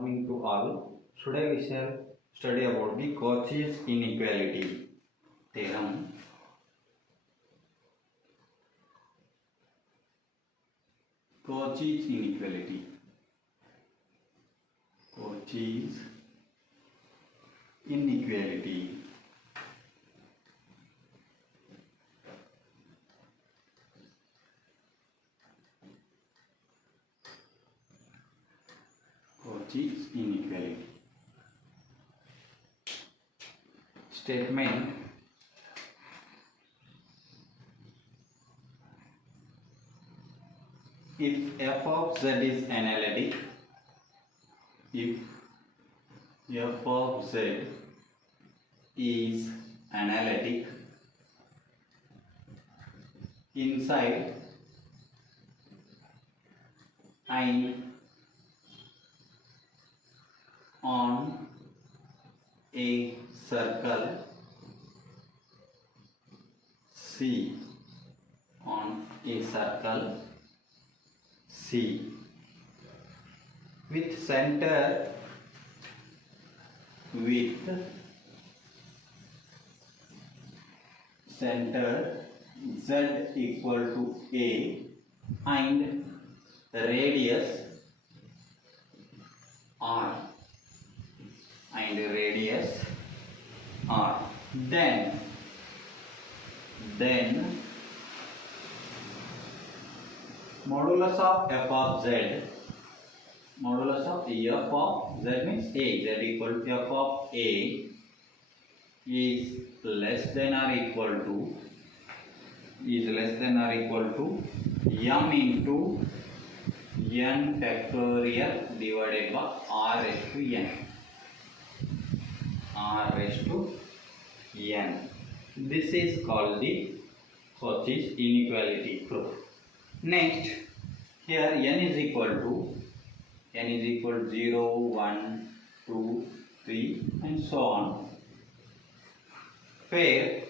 Morning to all. Today we shall study about the Cauchy's inequality theorem. Cauchy's inequality. Cauchy's inequality. Cauchy's inequality. Statement: if f of z is analytic, if f of z is analytic inside and on a circle C, on a circle C with center z equal to a and radius r, then modulus of f of z, modulus of f of z means a, z equal to f of a is less than or equal to m into n factorial divided by r raised to n. This is called the Cauchy's inequality proof. Next, here n is equal to 0, 1, 2, 3 and so on, where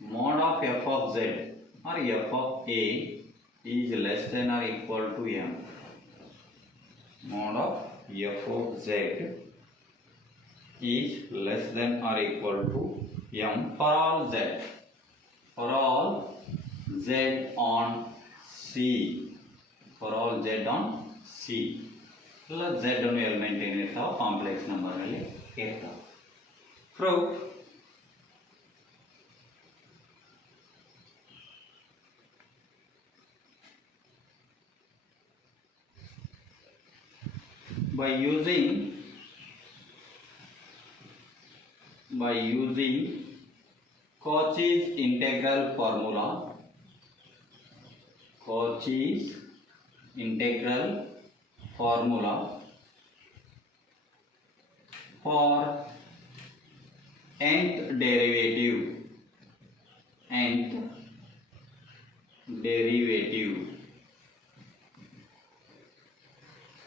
mod of f of z or f of a is less than or equal to m. Mod of f of z is less than or equal to m for all z on C, for all z on C. Z element ಏನಿರ್ತಾವ complex number ಅಲ್ಲಿ ಇರ್ತಾವ. Proof: by using Cauchy's integral formula, for nth derivative,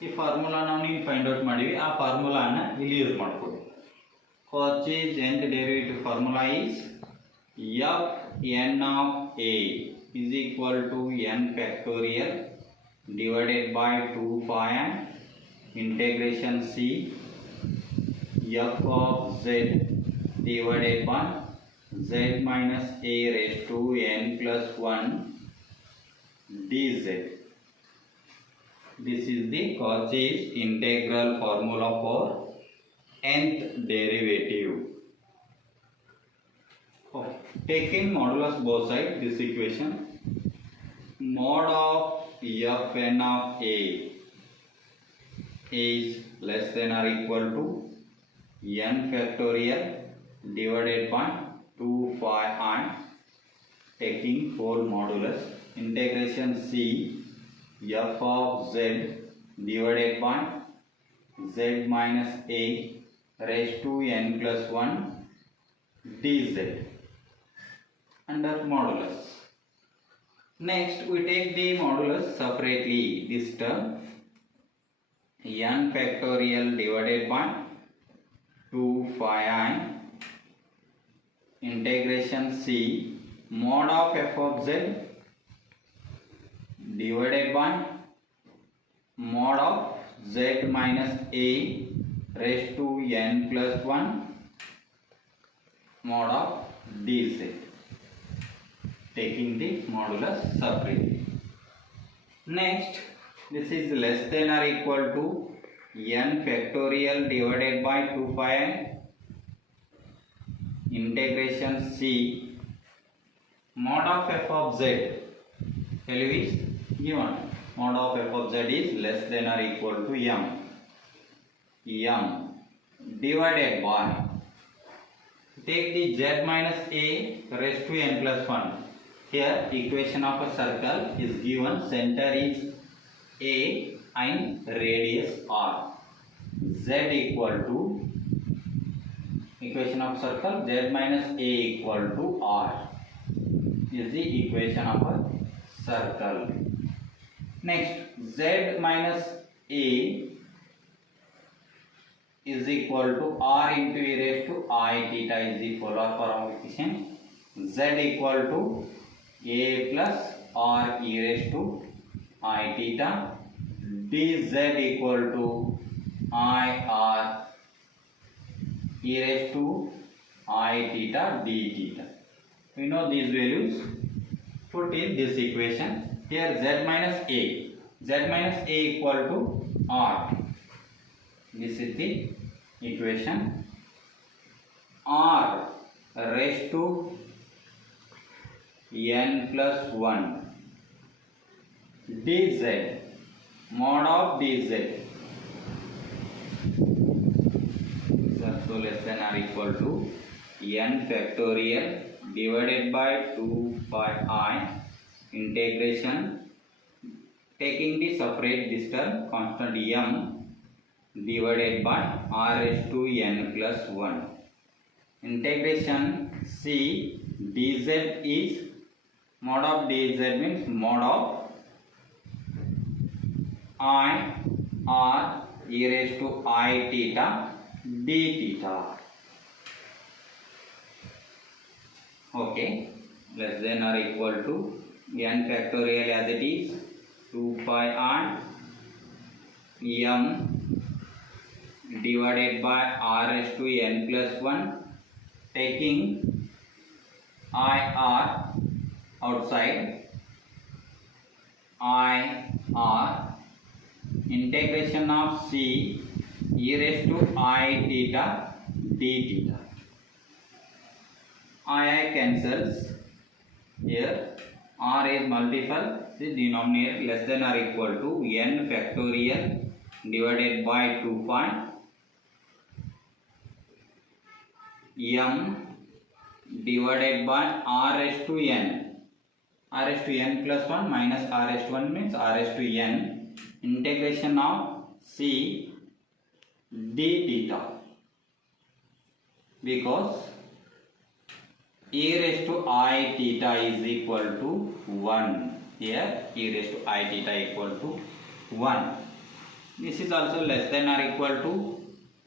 ಈ formula ನಾವು ನೀವು find out ಮಾಡಿವಿ, ಆ ಫಾರ್ಮುಲಾನ ಇಲ್ಲಿ use ಮಾಡ್ಕೊಳ್ಳಿ. Cauchy's nth derivative formula is f n of a is equal to n factorial divided by 2 pi and integration c f of z divided by z minus a raised to n plus 1 dz. This is the Cauchy's integral formula for nth derivative. Taking modulus both sides, this equation, mod of f n of a is less than or equal to n factorial divided by 2 pi and taking whole modulus integration c f of z divided by z minus a raised to n plus 1 dz under modulus. Next, we take the modulus separately. This term n factorial divided by 2 pi i integration c mod of f of z divided by mod of z minus a raised to n plus 1 mod of dz, taking the modulus separately. Next, this is less than or equal to n factorial divided by 2 pi integration c mod of f of z. Value is given. Mod of f of z is less than or equal to m divided by, take the z minus a raised to n plus 1. Here equation of a circle is given. Center is a and radius r. Z equal to, equation of circle, z minus a equal to r is the equation of a circle. Next, z minus a is equal to r into e raised to I theta is the polar form of equation. Z equal to a plus r e raised to I theta, dz equal to I r e raised to I theta d theta. We know these values. Put in this equation. Here z minus a equal to r. This is the equation. R raised to n plus 1 dz mod of dz, so less than or equal to n factorial divided by 2 pi I integration, taking the separate this term constant m divided by r raised to n plus 1 integration c dz is mod of dz means mod of I r e raised to I theta d theta. Okay, less than or equal to n factorial as it is 2 pi I m divided by r raised to n plus 1, taking I r outside, I r integration of c e raised to I theta d theta. I cancels. Here r is multiple. The denominator less than or equal to n factorial divided by 2 pi m divided by r raised to n. R raised to n plus 1 minus r raised to 1 means r raised to n integration of c d theta, because e raised to I theta is equal to 1. Here e raised to I theta equal to 1. This is also less than or equal to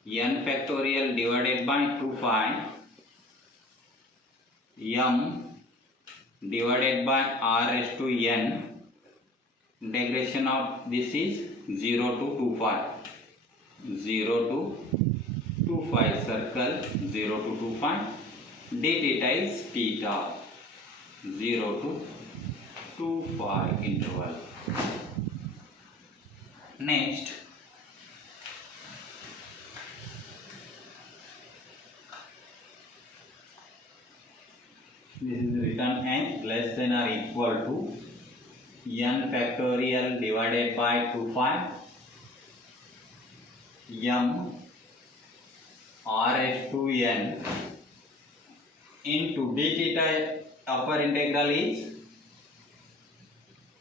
n factorial divided by 2 pi m divided by r raised to n integration of this is 0 to 2 pi, 0 to 2 pi circle, 0 to 2 pi, d theta is theta, 0 to 2 pi interval. Next, this is written as less than or equal to n factorial divided by 2 pi m r raised to n into d theta. Upper integral is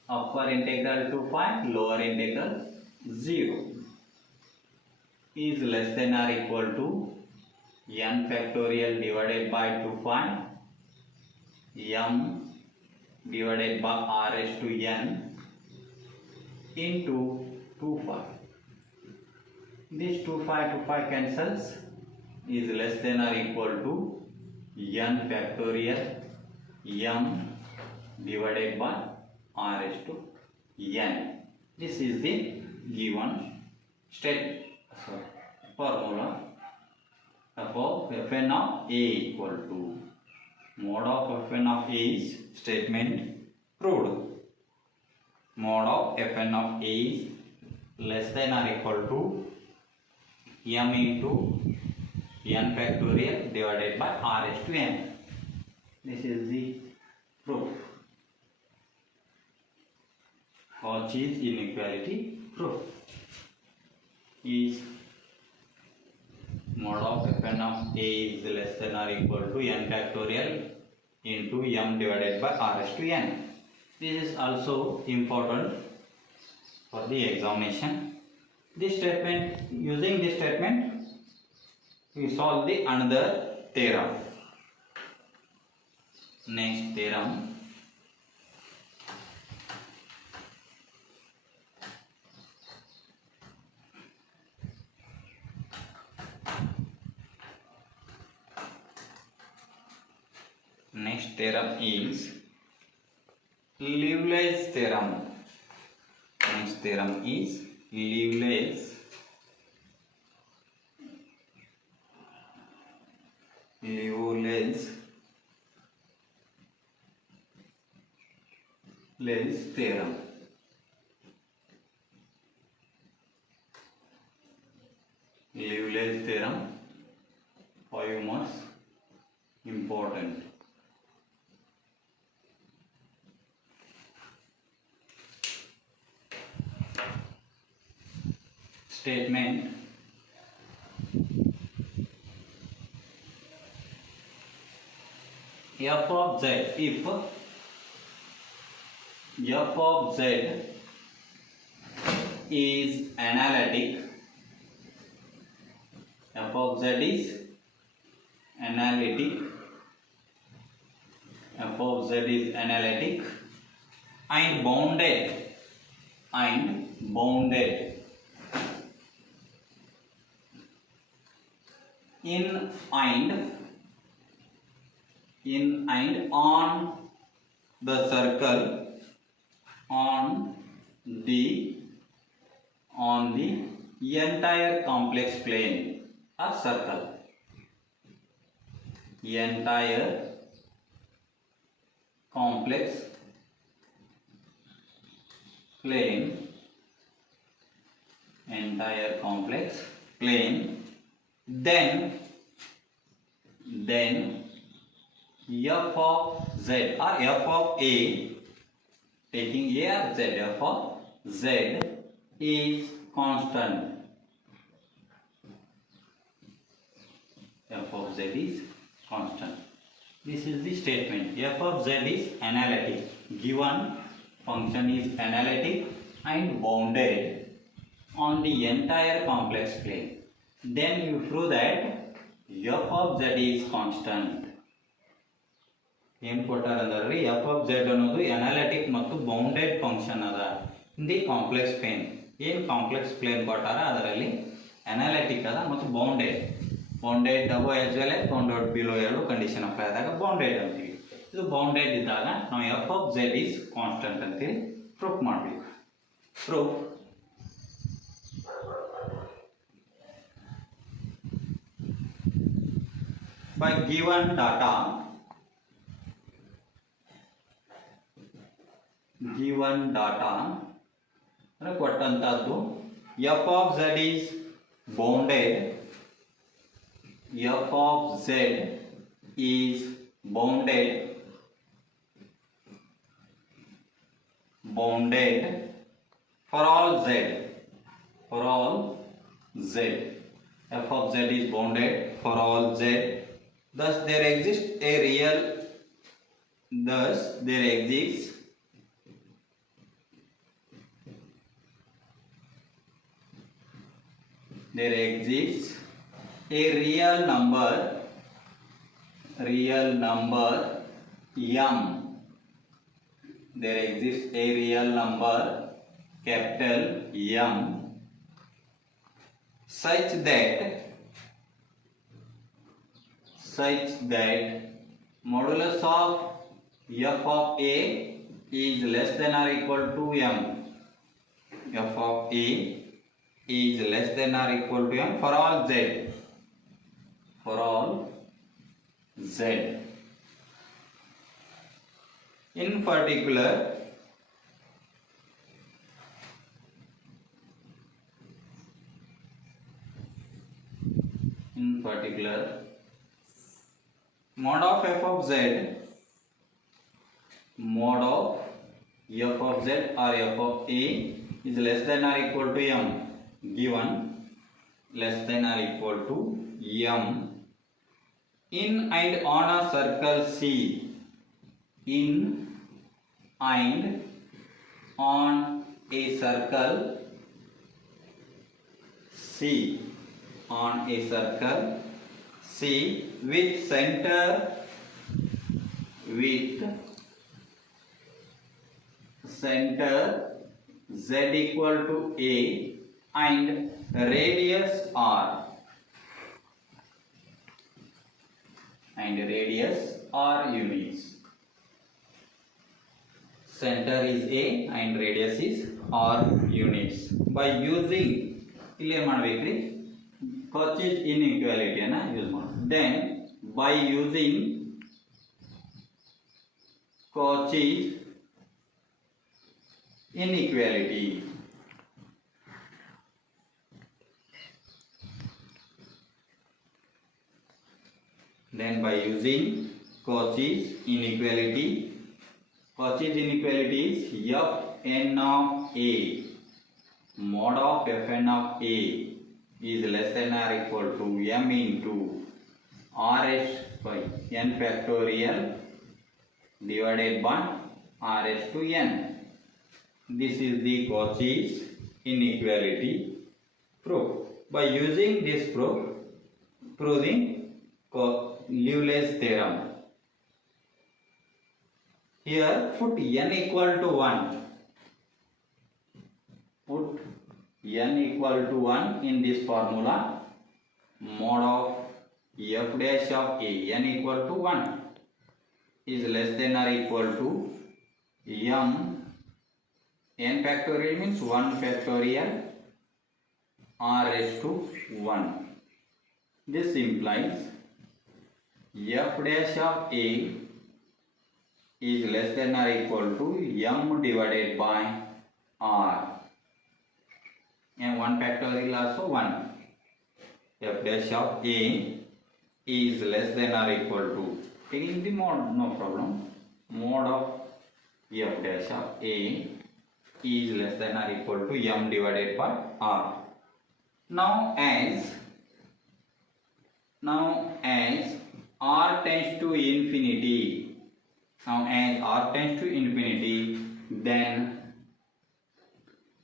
upper integral 2 pi, lower integral 0 is less than or equal to n factorial divided by 2 pi m divided by r raised to n into 2 pi. This 2 pi cancels, is less than or equal to n factorial m divided by r raised to n. This is the given formula f of fn of a equal to mod of fn of a is statement proved. Mod of fn of a is less than or equal to m into n factorial divided by r raised to n. This is the proof. Cauchy's inequality proof is mod of fn of a is less than or equal to n factorial into m divided by r raised to n. This is also important for the examination. This statement, using this statement, we solve the another theorem. Next theorem. Next theorem is Liouvalle's theorem. Next theorem is Liouvalle's theorem. Liouvalle's theorem, 5 marks, important. Statement. F of z, if f of z is analytic, f of z is analytic, f of z is analytic and bounded in and on the circle on the entire complex plane or circle, entire complex plane, then f of z or f of a, taking a or z, f of z is constant. F of z is constant. This is the statement. F of z is analytic. Given function is analytic and bounded on the entire complex plane. Then you prove that f of z is constant. ಏನು ಕೊಟ್ಟಾರ ಅಂದ್ರೆ f of z ಅನ್ನೋದು analytic ಮತ್ತು bounded function ಅದ in the complex plane. ಏನು complex plane ಕೊಟ್ಟಾರ ಅದರಲ್ಲಿ analytic ಅದ ಮತ್ತು bounded above as well as bounded below ಎರಡು ಕಂಡೀಷನ್ ಅಪ್ಲೈ ಆದಾಗ ಬೌಂಡೆಡ್ ಅಂತೀವಿ. ಇದು ಬೌಂಡೆಡ್ ಇದ್ದಾಗ ನಾವು f of z is constant ಅಂತೇಳಿ ಪ್ರೂಫ್ ಮಾಡಬೇಕು. ಪ್ರೂಫ್ by given data ಕೊಟ್ಟಂತದ್ದು f of z is bounded, f of z is bounded for all z, f of z is bounded for all z. Thus there exists a real number m. There exists a real number capital M such that modulus of f of a is less than or equal to m. f of a is less than or equal to m for all z. For all z. In particular, mod of f of z, mod of f of z or f of a is less than or equal to m, given less than or equal to m in and on a circle C. In and on a circle C. On a circle C with center z equal to a and radius r. Units. Center is a and radius is r units. By using ಇಲ್ಲಿ ಏನು ಮಾಡಬೇಕ್ರಿ Cauchy's inequality ಅನ್ನು use ಮಾಡಿ. Then by using Cauchy's inequality, Cauchy's inequality is fn of a mod of fn of a is less than or equal to m into rs by n factorial divided by rs to n. This is the Cauchy's inequality proof. By using this proof, proving Liouvalle's theorem. Here put n equal to 1. Put n equal to 1 in this formula. Mod of f dash of a, n equal to 1 is less than or equal to m, n factorial means 1 factorial r raised to 1. This implies f dash of a is less than or equal to m divided by r, and 1 factorial also 1. F dash of a is less than or equal to, taking the mod, no problem, mod of f dash of a is less than or equal to m divided by r. Now as r tends to infinity, then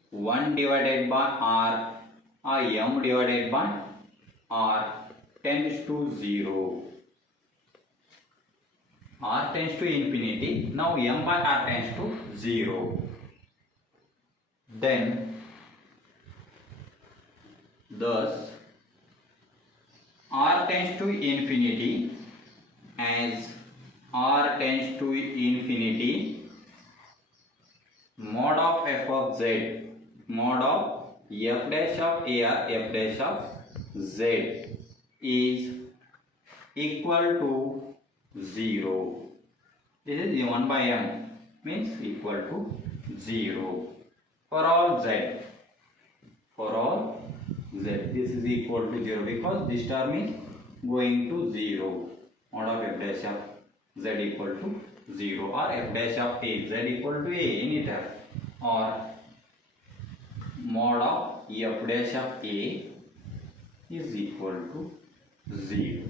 1 divided by r or m divided by r tends to 0. R tends to infinity, now m by r tends to 0. Then thus r tends to infinity. As r tends to infinity, mod of f of z, mod of f dash of a or f dash of z is equal to 0. This is 1 by m means equal to 0 for all z. This is equal to 0 because this term is going to 0. Mod of f dash of z equal to 0 or f dash of a z equal to a, any term, or mod of f dash of a is equal to 0.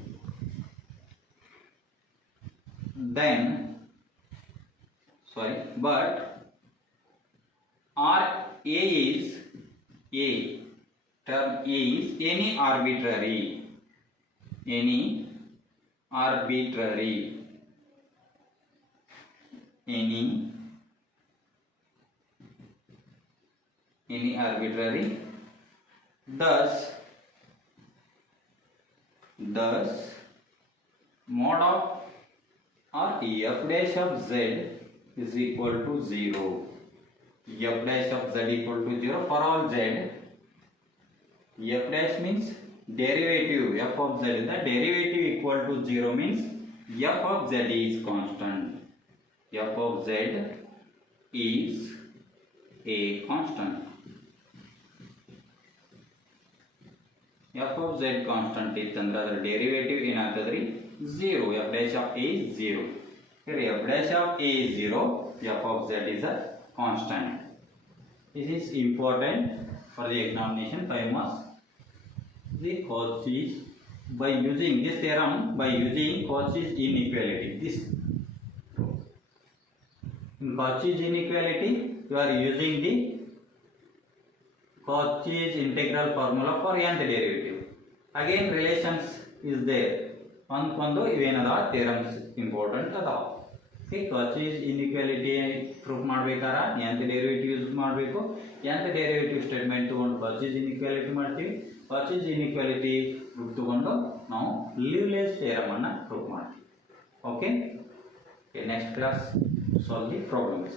Then but r a is a term is any arbitrary thus mod of or f dash of z is equal to 0. f dash of z equal to 0 for all z. F dash means derivative f of z. The derivative equal to 0 means f of z is constant. F of z is a constant. F of z constant ಇತ್ತಂದ್ರೆ ಅದರ derivative ಏನಾಗ್ತದ್ರಿ 0. f dash of a is 0. Here f dash of a is 0, f of z is a constant. This is important for the examination 5 marks. The Cauchy's, by using this theorem, by using Cauchy's inequality, this in Cauchy's inequality you are using the Cauchy's integral formula for nth derivative. Again relations is there. ಒಂದು ಇವೇನದ theorems important ಅದಾವ. Cauchy's inequality proof ಮಾಡಬೇಕಾದ್ರೆ nth derivative use ಮಾಡಬೇಕು. nth derivative statement ತಗೊಂಡು Cauchy's inequality ಮಾಡ್ತೀವಿ. Cauchy's inequality proof ತಗೊಂಡು ನಾವು Liouvalle's theorem ಅನ್ನು proof ಮಾಡ್ತೀವಿ. Okay, next class solve the problems.